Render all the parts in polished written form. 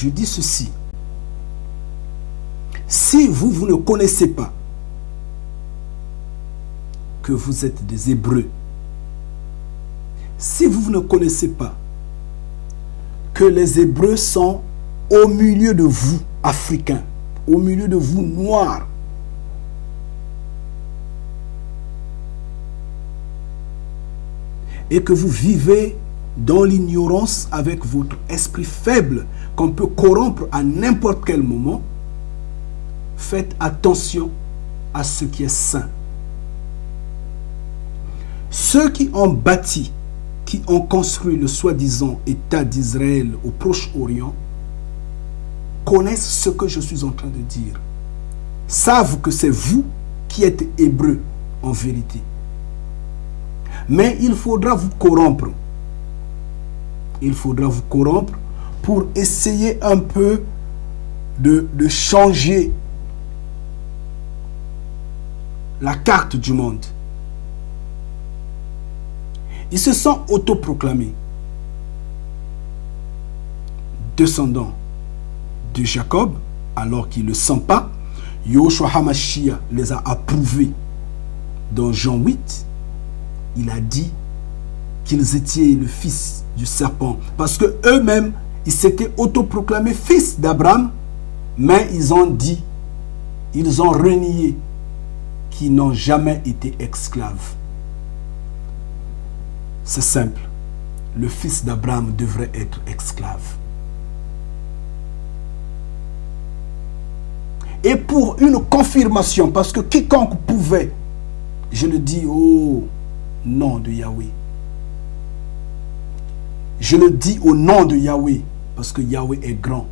je dis ceci. Si vous ne connaissez pas que vous êtes des Hébreux, si vous ne connaissez pas que les Hébreux sont au milieu de vous, Africains, au milieu de vous, Noirs, et que vous vivez dans l'ignorance avec votre esprit faible qu'on peut corrompre à n'importe quel moment, faites attention à ce qui est saint. Ceux qui ont bâti, qui ont construit le soi-disant État d'Israël au Proche-Orient, connaissent ce que je suis en train de dire. Savent que c'est vous qui êtes Hébreux en vérité. Mais il faudra vous corrompre. Il faudra vous corrompre pour essayer un peu de changer la carte du monde. Ils se sont autoproclamés descendants de Jacob, alors qu'ils ne le sont pas. Yoshua HaMashiach les a approuvés dans Jean 8. Il a dit qu'ils étaient le fils du serpent. Parce que eux-mêmes, ils s'étaient autoproclamés fils d'Abraham, mais ils ont dit, ils ont renié qu'ils n'ont jamais été esclaves. C'est simple. Le fils d'Abraham devrait être esclave. Et pour une confirmation, parce que quiconque pouvait, je le dis au nom de Yahweh. Je le dis au nom de Yahweh, parce que Yahweh est grand.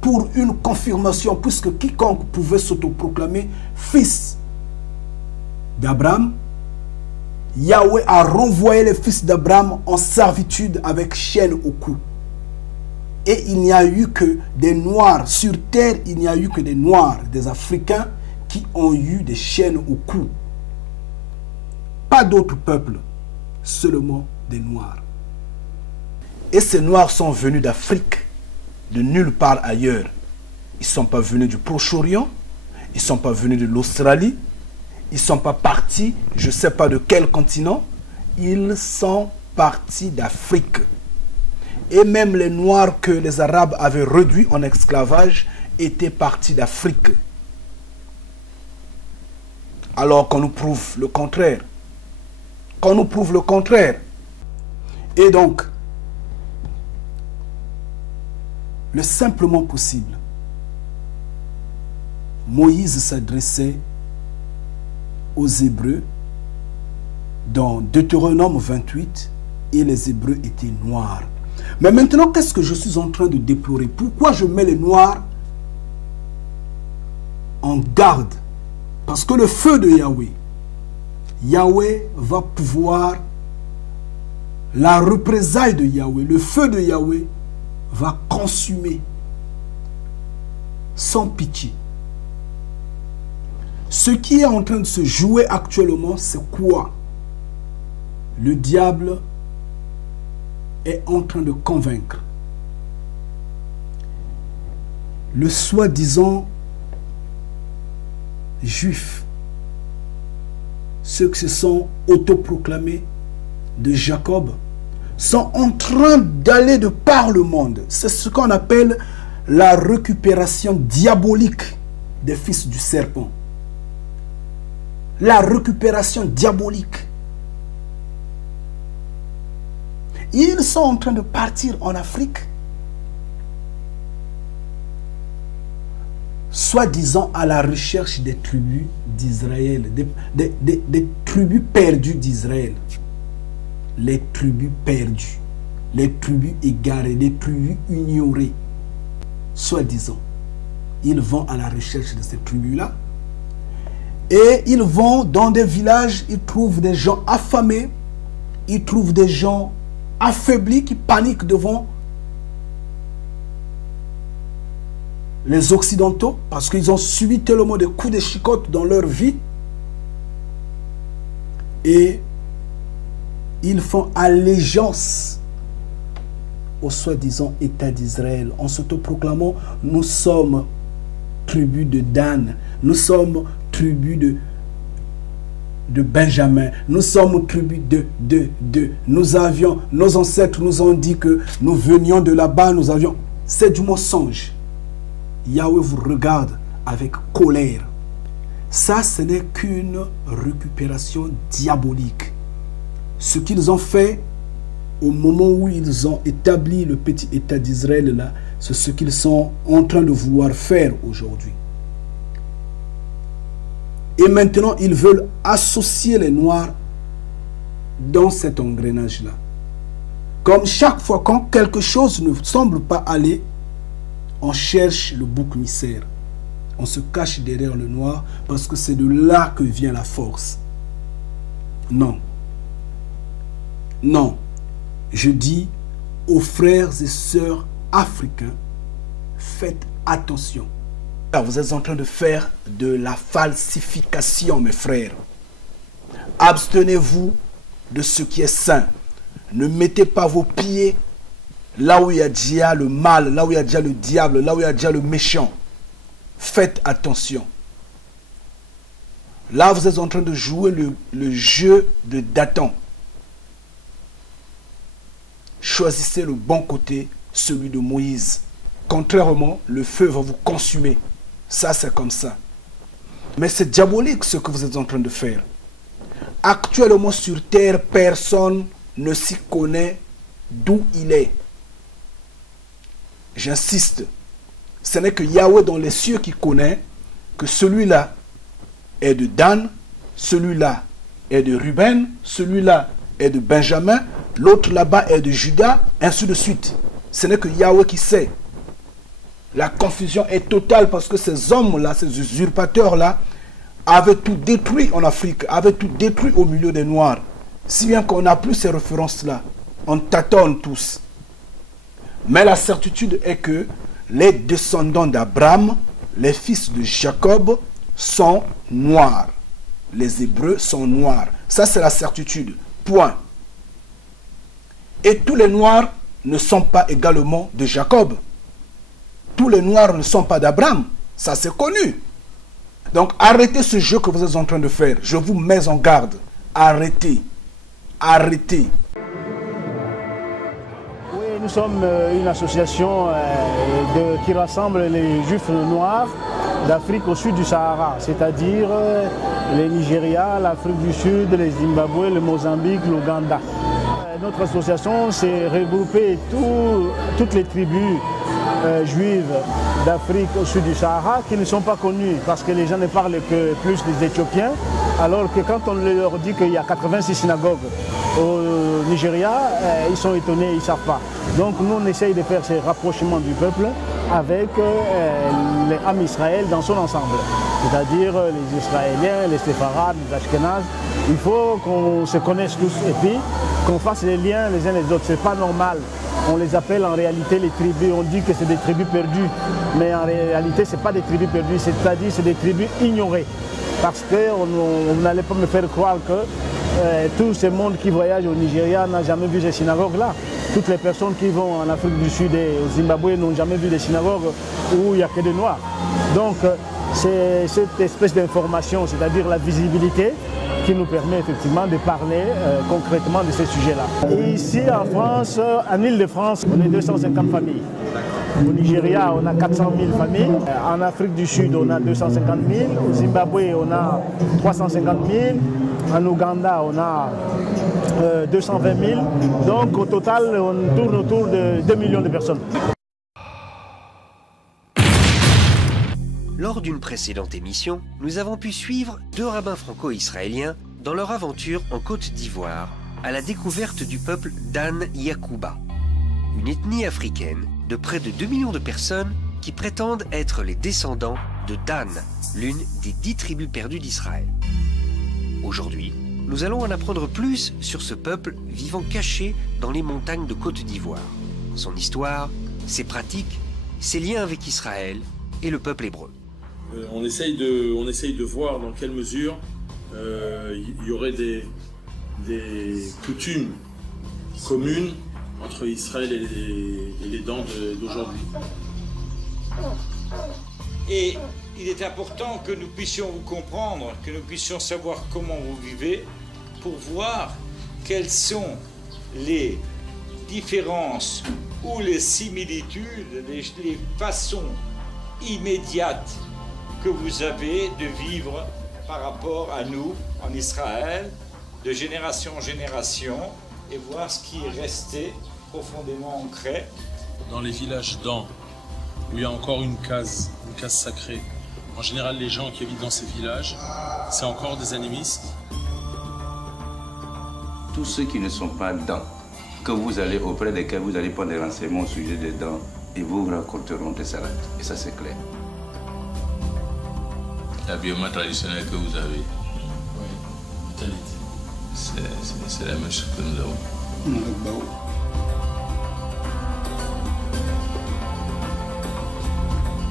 Pour une confirmation, puisque quiconque pouvait s'autoproclamer fils d'Abraham, Yahweh a renvoyé les fils d'Abraham en servitude avec chaîne au cou. Et il n'y a eu que des Noirs. Sur terre, il n'y a eu que des Noirs, des Africains qui ont eu des chaînes au cou. Pas d'autres peuples, seulement des Noirs. Et ces Noirs sont venus d'Afrique, de nulle part ailleurs. Ils ne sont pas venus du Proche-Orient, ils ne sont pas venus de l'Australie, ils ne sont pas partis, je ne sais pas de quel continent, ils sont partis d'Afrique. Et même les Noirs que les Arabes avaient réduits en esclavage étaient partis d'Afrique. Alors qu'on nous prouve le contraire. Qu'on nous prouve le contraire. Et donc, le simplement possible, Moïse s'adressait aux Hébreux dans Deutéronome 28 et les Hébreux étaient noirs. Mais maintenant, qu'est-ce que je suis en train de déplorer? Pourquoi je mets les Noirs en garde? Parce que le feu de Yahweh, Yahweh va pouvoir, la représailles de Yahweh, le feu de Yahweh va consumer sans pitié. Ce qui est en train de se jouer actuellement, c'est quoi? Le diable est en train de convaincre le soi-disant juif, ceux qui se sont autoproclamés de Jacob, sont en train d'aller de par le monde. C'est ce qu'on appelle la récupération diabolique des fils du serpent. La récupération diabolique. Ils sont en train de partir en Afrique, soi-disant à la recherche des tribus d'Israël, des tribus perdues d'Israël. Les tribus perdues, les tribus égarées, les tribus ignorées, soi-disant. Ils vont à la recherche de ces tribus-là. Et ils vont dans des villages, ils trouvent des gens affamés, ils trouvent des gens affaiblis qui paniquent devant les Occidentaux parce qu'ils ont subi tellement de coups de chicotte dans leur vie. Et ils font allégeance au soi-disant État d'Israël en s'autoproclamant nous sommes tribu de Dan, nous sommes tribu de Benjamin, nous sommes tribu de. Nous avions, nos ancêtres nous ont dit que nous venions de là-bas, nous avions. C'est du mensonge. Yahweh vous regarde avec colère. Ça, ce n'est qu'une récupération diabolique. Ce qu'ils ont fait au moment où ils ont établi le petit État d'Israël là, c'est ce qu'ils sont en train de vouloir faire aujourd'hui. Et maintenant, ils veulent associer les Noirs dans cet engrenage-là. Comme chaque fois, quand quelque chose ne semble pas aller, on cherche le bouc émissaire. On se cache derrière le noir parce que c'est de là que vient la force. Non. Non. Je dis aux frères et sœurs africains, faites attention. Vous êtes en train de faire de la falsification, mes frères. Abstenez-vous de ce qui est saint. Ne mettez pas vos pieds là où il y a déjà le mal, là où il y a déjà le diable, là où il y a déjà le méchant. Faites attention. Là, vous êtes en train de jouer le jeu de Dathan. Choisissez le bon côté, celui de Moïse. Contrairement, le feu va vous consumer. Ça, c'est comme ça. Mais c'est diabolique ce que vous êtes en train de faire. Actuellement sur terre, personne ne s'y connaît d'où il est. J'insiste. Ce n'est que Yahweh dans les cieux qui connaît que celui-là est de Dan, celui-là est de Ruben, celui-là est de Benjamin, l'autre là-bas est de Juda, ainsi de suite. Ce n'est que Yahweh qui sait. La confusion est totale parce que ces hommes-là, ces usurpateurs-là, avaient tout détruit en Afrique, avaient tout détruit au milieu des Noirs. Si bien qu'on n'a plus ces références-là. On tâtonne tous. Mais la certitude est que les descendants d'Abraham, les fils de Jacob, sont noirs. Les Hébreux sont noirs. Ça, c'est la certitude. Point. Et tous les Noirs ne sont pas également de Jacob. Tous les Noirs ne sont pas d'Abraham. Ça, c'est connu. Donc, arrêtez ce jeu que vous êtes en train de faire. Je vous mets en garde. Arrêtez. Arrêtez. Oui, nous sommes une association qui rassemble les Juifs noirs d'Afrique au sud du Sahara, c'est-à-dire les Nigeria, l'Afrique du Sud, les Zimbabwe, le Mozambique, l'Ouganda. Notre association s'est regroupée toutes les tribus juives d'Afrique au sud du Sahara qui ne sont pas connues parce que les gens ne parlent que plus des Éthiopiens, alors que quand on leur dit qu'il y a 86 synagogues au Nigeria, ils sont étonnés, ils ne savent pas. Donc nous on essaye de faire ces rapprochements du peuple avec les Ham Israël dans son ensemble, c'est-à-dire les Israéliens, les Séfarades, les Ashkénazes. Il faut qu'on se connaisse tous et puis qu'on fasse les liens les uns les autres. C'est pas normal. On les appelle en réalité les tribus. On dit que c'est des tribus perdues, mais en réalité c'est pas des tribus perdues, c'est-à-dire c'est des tribus ignorées. Parce que on n'allait pas me faire croire que tout ce monde qui voyage au Nigeria n'a jamais vu ces synagogues-là. Toutes les personnes qui vont en Afrique du Sud et au Zimbabwe n'ont jamais vu des synagogues où il n'y a que des Noirs. Donc c'est cette espèce d'information, c'est-à-dire la visibilité, qui nous permet effectivement de parler concrètement de ces sujets-là. Ici en France, en Île-de-France, on est 250 familles. Au Nigeria, on a 400 000 familles. En Afrique du Sud, on a 250 000. Au Zimbabwe, on a 350 000. En Ouganda, on a 220 000. Donc au total, on tourne autour de 2 millions de personnes. Lors d'une précédente émission, nous avons pu suivre deux rabbins franco-israéliens dans leur aventure en Côte d'Ivoire, à la découverte du peuple Dan Yakuba, une ethnie africaine de près de 2 millions de personnes qui prétendent être les descendants de Dan, l'une des 10 tribus perdues d'Israël. Aujourd'hui, nous allons en apprendre plus sur ce peuple vivant caché dans les montagnes de Côte d'Ivoire, son histoire, ses pratiques, ses liens avec Israël et le peuple hébreu. On essaye de voir dans quelle mesure il y aurait des coutumes communes entre Israël et les dents d'aujourd'hui. Et il est important que nous puissions vous comprendre, que nous puissions savoir comment vous vivez, pour voir quelles sont les différences ou les similitudes, les façons immédiates que vous avez de vivre par rapport à nous en Israël, de génération en génération, et voir ce qui est resté profondément ancré. Dans les villages d'An, où il y a encore une case sacrée, en général les gens qui habitent dans ces villages, c'est encore des animistes. Tous ceux qui ne sont pas dents, que vous allez auprès desquels vous allez prendre des renseignements au sujet des dents, et vous raconteront des salades. Et ça, c'est clair. L'habillement traditionnel que vous avez, c'est la même chose que nous avons.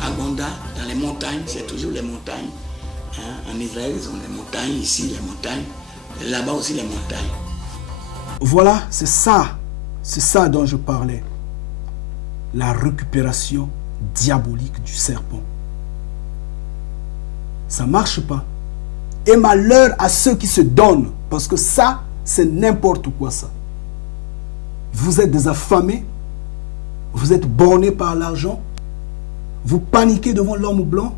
À Gonda, dans les montagnes, c'est toujours les montagnes. En Israël, ils ont les montagnes, ici les montagnes, là-bas aussi les montagnes. Voilà, c'est ça dont je parlais. La récupération diabolique du serpent. Ça ne marche pas. Et malheur à ceux qui se donnent, parce que ça, c'est n'importe quoi ça. Vous êtes des affamés, vous êtes bornés par l'argent, vous paniquez devant l'homme blanc,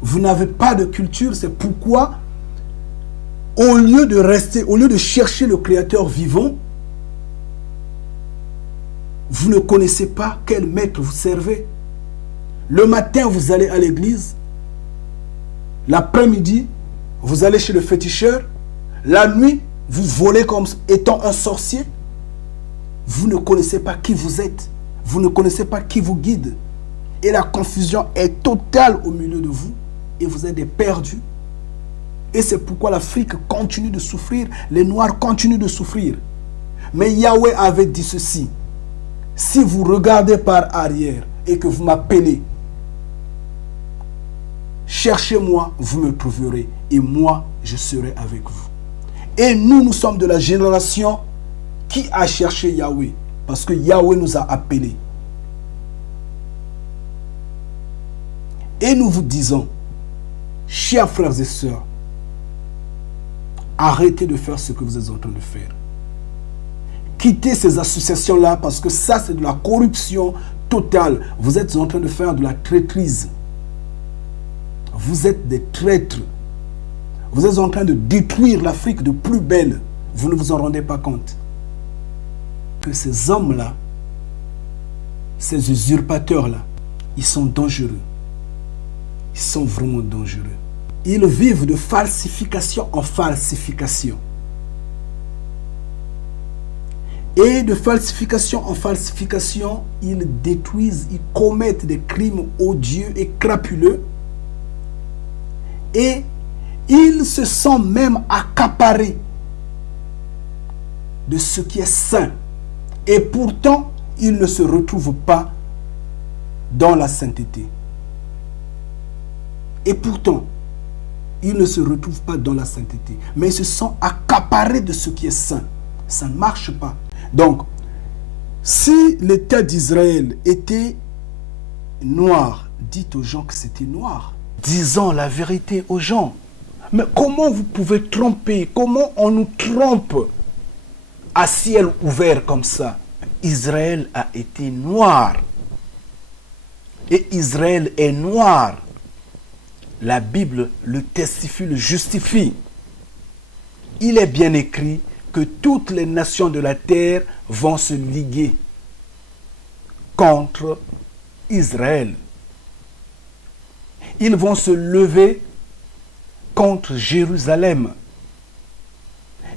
vous n'avez pas de culture, c'est pourquoi, au lieu de chercher le Créateur vivant, vous ne connaissez pas quel maître vous servez. Le matin, vous allez à l'église, l'après-midi, vous allez chez le féticheur, la nuit, vous volez comme étant un sorcier. Vous ne connaissez pas qui vous êtes, vous ne connaissez pas qui vous guide. Et la confusion est totale au milieu de vous et vous êtes des perdus. Et c'est pourquoi l'Afrique continue de souffrir, les Noirs continuent de souffrir. Mais Yahweh avait dit ceci: si vous regardez par arrière et que vous m'appelez, cherchez-moi, vous me trouverez et moi, je serai avec vous. Et nous sommes de la génération qui a cherché Yahweh parce que Yahweh nous a appelés. Et nous vous disons, chers frères et sœurs, arrêtez de faire ce que vous êtes en train de faire. Quittez ces associations-là parce que ça, c'est de la corruption totale. Vous êtes en train de faire de la traîtrise. Vous êtes des traîtres. Vous êtes en train de détruire l'Afrique de plus belle. Vous ne vous en rendez pas compte. Que ces hommes-là, ces usurpateurs-là, ils sont dangereux. Ils sont vraiment dangereux. Ils vivent de falsification en falsification. Et de falsification en falsification, ils détruisent, ils commettent des crimes odieux et crapuleux. Et ils se sont même accaparés de ce qui est saint. Et pourtant, ils ne se retrouvent pas dans la sainteté. Et pourtant, ils ne se retrouvent pas dans la sainteté. Mais ils se sont accaparés de ce qui est saint. Ça ne marche pas. Donc, si l'État d'Israël était noir, dites aux gens que c'était noir. Disons la vérité aux gens. Mais comment vous pouvez tromper? Comment on nous trompe à ciel ouvert comme ça? Israël a été noir. Et Israël est noir. La Bible le testifie, le justifie. Il est bien écrit que toutes les nations de la terre vont se liguer contre Israël. Ils vont se lever contre Jérusalem.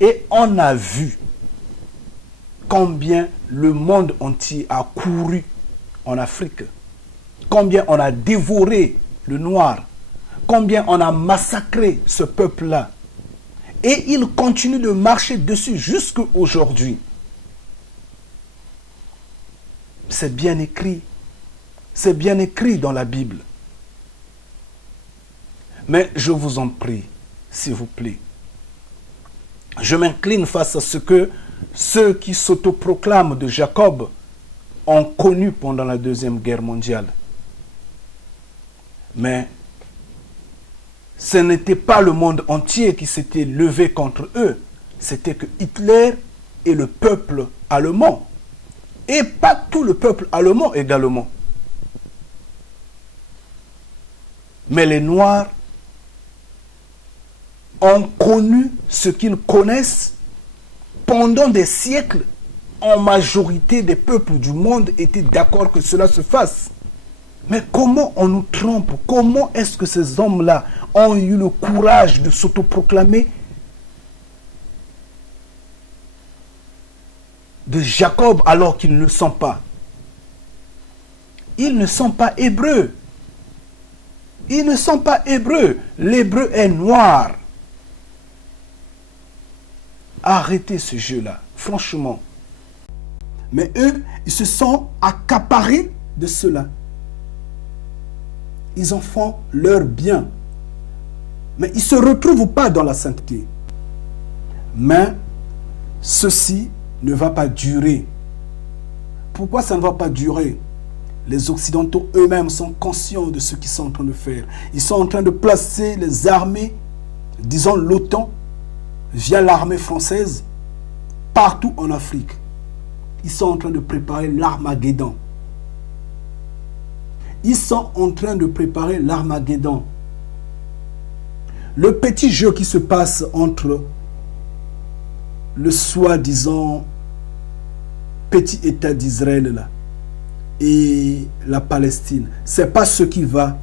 Et on a vu combien le monde entier a couru en Afrique. Combien on a dévoré le noir. Combien on a massacré ce peuple-là. Et il continue de marcher dessus jusqu'à aujourd'hui. C'est bien écrit. C'est bien écrit dans la Bible. Mais je vous en prie, s'il vous plaît. Je m'incline face à ce que ceux qui s'autoproclament de Jacob ont connu pendant la Deuxième Guerre mondiale. Mais ce n'était pas le monde entier qui s'était levé contre eux. C'était que Hitler et le peuple allemand. Et pas tout le peuple allemand également. Mais les Noirs ont connu ce qu'ils connaissent pendant des siècles. En majorité des peuples du monde étaient d'accord que cela se fasse. Mais comment on nous trompe? Comment est-ce que ces hommes-là ont eu le courage de s'autoproclamer de Jacob alors qu'ils ne le sont pas? Ils ne sont pas hébreux. Ils ne sont pas hébreux. L'hébreu est noir. Arrêtez ce jeu-là, franchement. Mais eux, ils se sont accaparés de cela. Ils en font leur bien. Mais ils ne se retrouvent pas dans la sainteté. Mais ceci ne va pas durer. Pourquoi ça ne va pas durer? Les Occidentaux eux-mêmes sont conscients de ce qu'ils sont en train de faire. Ils sont en train de placer les armées, disons l'OTAN, via l'armée française, partout en Afrique. Ils sont en train de préparer l'Armageddon. Ils sont en train de préparer l'Armageddon. Le petit jeu qui se passe entre le soi-disant petit État d'Israël là et la Palestine, ce n'est pas ce qui va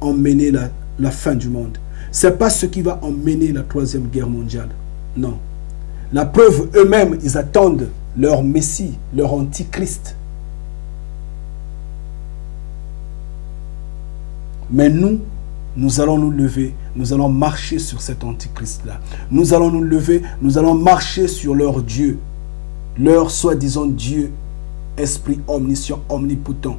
emmener la fin du monde. Ce n'est pas ce qui va emmener la Troisième Guerre mondiale. Non. La preuve, eux-mêmes, ils attendent leur Messie, leur Antichrist. Mais nous allons nous lever, nous allons marcher sur cet Antichrist-là. Nous allons nous lever, nous allons marcher sur leur Dieu, leur soi-disant Dieu, Esprit omniscient, omnipotent.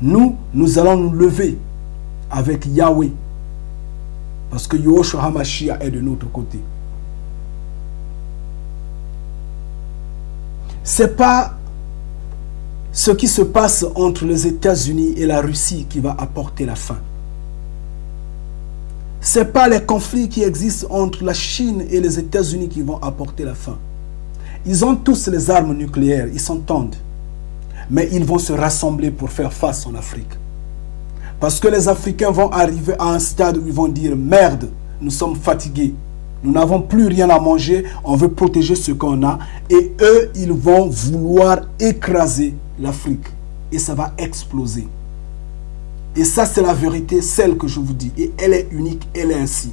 Nous allons nous lever avec Yahweh, parce que Yahushua HaMashiach est de notre côté. Ce n'est pas ce qui se passe entre les États-Unis et la Russie qui va apporter la fin. Ce n'est pas les conflits qui existent entre la Chine et les États-Unis qui vont apporter la fin. Ils ont tous les armes nucléaires, ils s'entendent. Mais ils vont se rassembler pour faire face en Afrique. Parce que les Africains vont arriver à un stade où ils vont dire « Merde, nous sommes fatigués. Nous n'avons plus rien à manger, on veut protéger ce qu'on a. » Et eux, ils vont vouloir écraser l'Afrique. Et ça va exploser. Et ça, c'est la vérité, celle que je vous dis. Et elle est unique, elle est ainsi.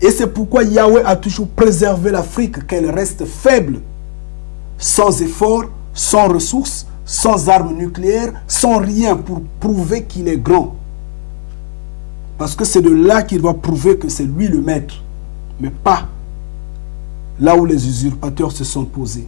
Et c'est pourquoi Yahweh a toujours préservé l'Afrique, qu'elle reste faible, sans effort, sans ressources, sans armes nucléaires, sans rien pour prouver qu'il est grand. Parce que c'est de là qu'il va prouver que c'est lui le maître, mais pas là où les usurpateurs se sont posés.